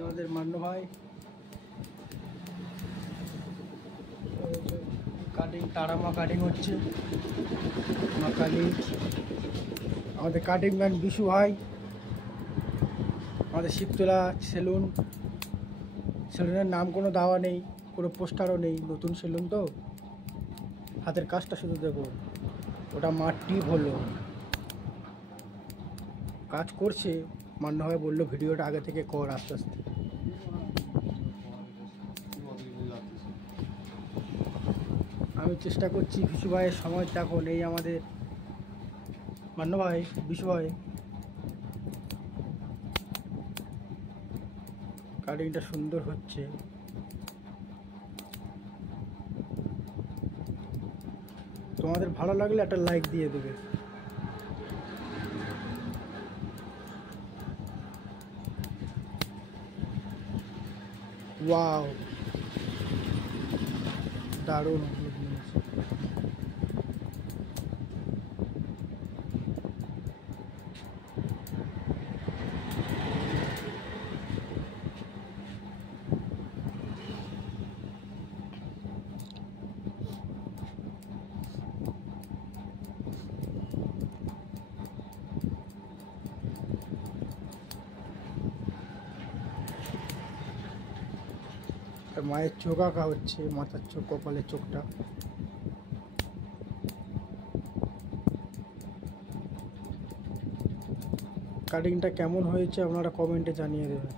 আমাদের মান্নু ভাই cutting Tara Maa cutting হচ্ছে আমাদের কাটিং ম্যান বিশু ভাই আমাদের শিবতলা সেলুনের নাম কোনো দেওয়া নেই, কোনো পোস্টারও নেই, নতুন সেলুন তো হাতের কাজটা শুধু দেখো, ওটা মাটি হলো কাজ করছে। মান্নু ভাই বললো ভিডিওটা আগে থেকে কর আস্তে আস্তে। আমি চেষ্টা করছি বিশু ভাইয়ের সময় দেখো নেই আমাদের মান্নু ভাই বিশু ভাই কাটিংটা সুন্দর হচ্ছে। তোমাদের ভালো লাগলে একটা লাইক দিয়ে দেবে। ওয়াও দারুণ মায়ের চোখ আঁকা হচ্ছে, মাথার চোখ, কপালের চোখটা। কাটিংটা কেমন হয়েছে আপনারা কমেন্টে জানিয়ে দেবেন।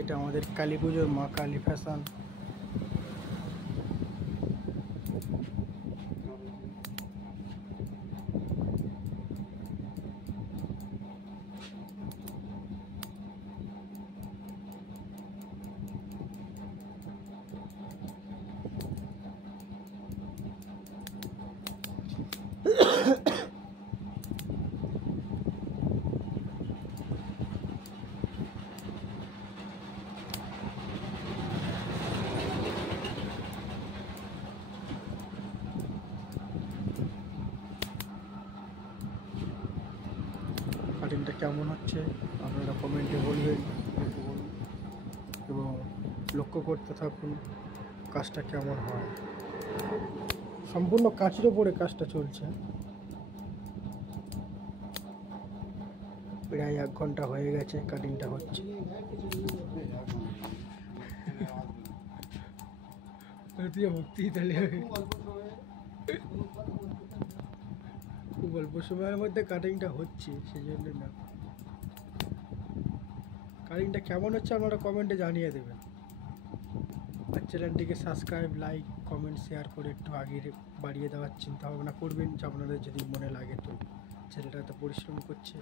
এটা আমাদের কালী পুজোর মা কালী ফ্যাশন। কাটিংটা কেমন হচ্ছে আপনারা কমেন্টে বলবেন এবং লক্ষ্য করতে থাকুন কাজটা কেমন হয়। সম্পূর্ণ কাঁচের ওপরে কাজটা চলছে। প্রায় 1 ঘন্টা হয়ে গেছে কাটিংটা হচ্ছে। খুব অল্প সময়ের মধ্যে কাটিংটা হচ্ছে, সেই জন্য না। কাটিংটা কেমন হচ্ছে আপনারা কমেন্টে জানিয়ে দেবেন। আর চ্যানেলটিকে সাবস্ক্রাইব, লাইক, কমেন্ট, শেয়ার করে একটু আগে বাড়িয়ে দেওয়ার চিন্তা ভাবনা করবেন, যে আপনাদের যদি মনে লাগে তো। ছেলেটা এত পরিশ্রম করছে।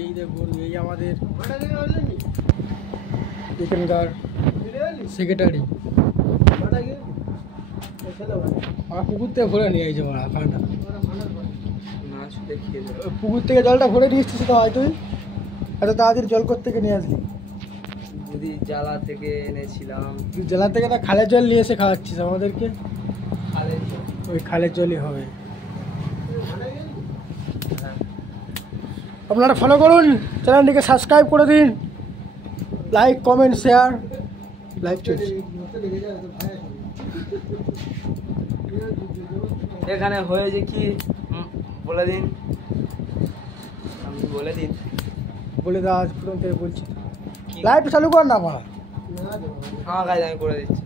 এই দেখুন, এই আমাদের এখানকার সেক্রেটারি। আমার পুকুর থেকে ভরে নিয়ে যাবো খানাটা, পুকুর থেকে জলটা ভরে নিয়ে এসছিস তো হয় তুই এত তাড়াতাড়ি জল থেকে নিয়ে আসলি? যদি জ্বালা থেকে এনেছিলাম। জেলা থেকে না খালের জল নিয়ে এসে খাওয়াচ্ছিস আমাদেরকে? ওই খালের জলই হবে। আপনারা ফলো করুন, চ্যানেলটিকে সাবস্ক্রাইব করে দিন, লাইক কমেন্ট শেয়ার। লাইভ চলছে। এখানে হয়েছে কি বলে দিন, আমি বলে দিন। বলে দাও, আজ পুরো থেকে বলছি। লাইভ চালু কর না বাবা। হ্যাঁ গাইজ আমি করে দিচ্ছি,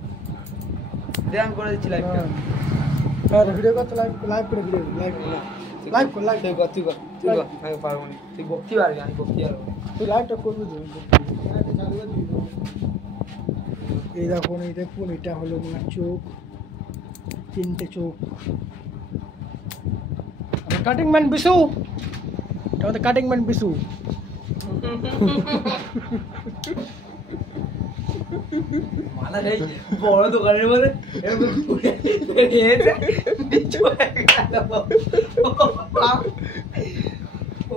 আমি করে দিচ্ছি লাইভটা। হ্যাঁ ভিডিও করতে লাইভ করে ভিডিও লাইভ লাইভ কর লাইভ তুই কর তুই কর তুই কর, আমি পারবো না। তুই বকতে পারবি, আমি বকতে পারবো। তুই লাইভটা করবি তো। এই দেখুন, এই দেখুন, এটা হলো আমার চোখ, 3টে চোখ। কাটিং ম্যান বিশু, এটা আমাদের কাটিং ম্যান বিশু। বড় দোকানের বলে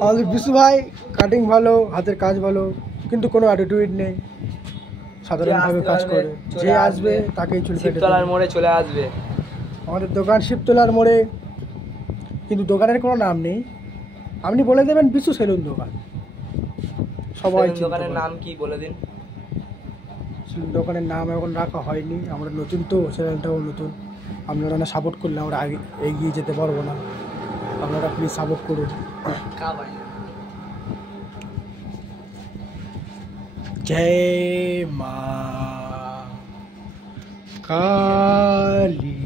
আমাদের বিশু ভাই কাটিং ভালো, হাতের কাজ ভালো, কিন্তু কোনো অ্যাটিটিউড নেই, সাধারণভাবে কাজ করে। যে আসবে তাকেই চুল কেটে শিবতলার মোড়ে চলে আসবে। আমাদের দোকান শিবতলার মোড়ে, কিন্তু দোকানের কোনো নাম নেই। আপনি বলে দেবেন বিশু সেলুন দোকান, সবাই। দোকানের নাম কি বলে দিন। দোকানের নাম এখন রাখা হয়নি, আমরা নতুন তো, চ্যানেলটাও নতুন। আপনারা না সাপোর্ট করলে আমরা আগে এগিয়ে যেতে পারবো না। আপনারা প্লিজ সাপোর্ট করুন। जय माँ काली,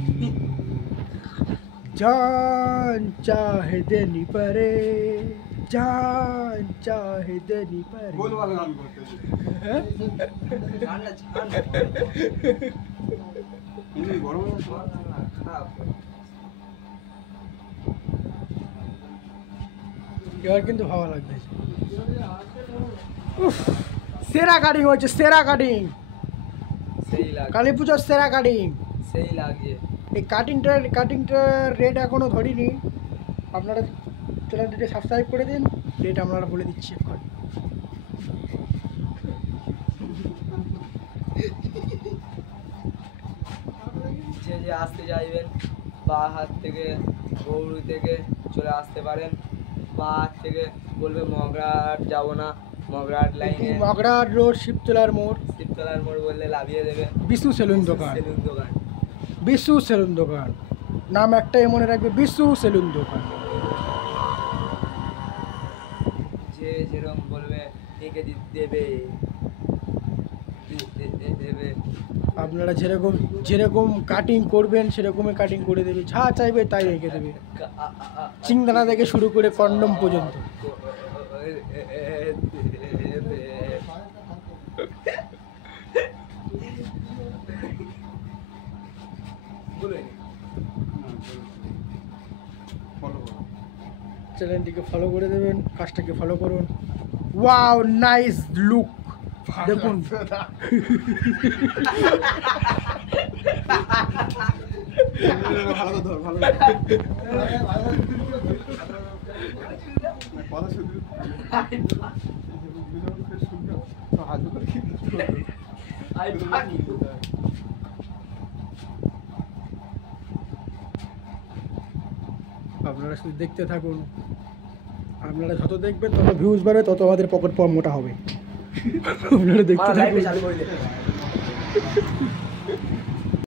जान चाहे देनी पड़े, जान चाहे देनी पड़े। बोल वाला गान बोलते हैं। এবার কিন্তু ভালো লাগবে। সেরা কাটিং হচ্ছে, সেরা কাটিং, সেই লাগে কালী পুজোর সেরা কাটিং, সেই লাগে। এই কাটিংটার রেট এখনো ধরিনি। আপনারা চ্যানেলটিকে সাবস্ক্রাইব করে দিন, রেট আপনারা বলে দিচ্ছি এখন। যে আসতে চাইবেন বা হাত থেকে গৌরী থেকে চলে আসতে পারেন, বা হাত থেকে বলবে মগরাহাট যাবো না, মগরাহাট লাইনে, মগরাহাট রোড, শিবতলার মোড়। শিবতলার মোড় বললে লাভিয়ে দেবে বিশু সেলুন দোকান, সেলুন দোকান, বিশু সেলুন দোকান, নাম একটাই মনে রাখবে, বিশু সেলুন দোকান। যে যেরকম বলবে এঁকে দেবে দেবে। আপনারা যেরকম কাটিং করবেন সেরকমই কাটিং করে দেবে, যা চাইবে তাই এঁকে দেবে, চিংদানা থেকে শুরু করে কন্ডম পর্যন্ত। চ্যানেলটিকে ফলো করে দেবেন, কাজটাকে ফলো করুন। ওয়াও নাইস লুক, দেখুন। আপনারা শুধু দেখতে থাকুন, আপনারা যত দেখবেন তত ভিউজ বাড়বে, তত আমাদের পকেট পাওয়া মোটা হবে। আপনারা দেখতে থাকুন।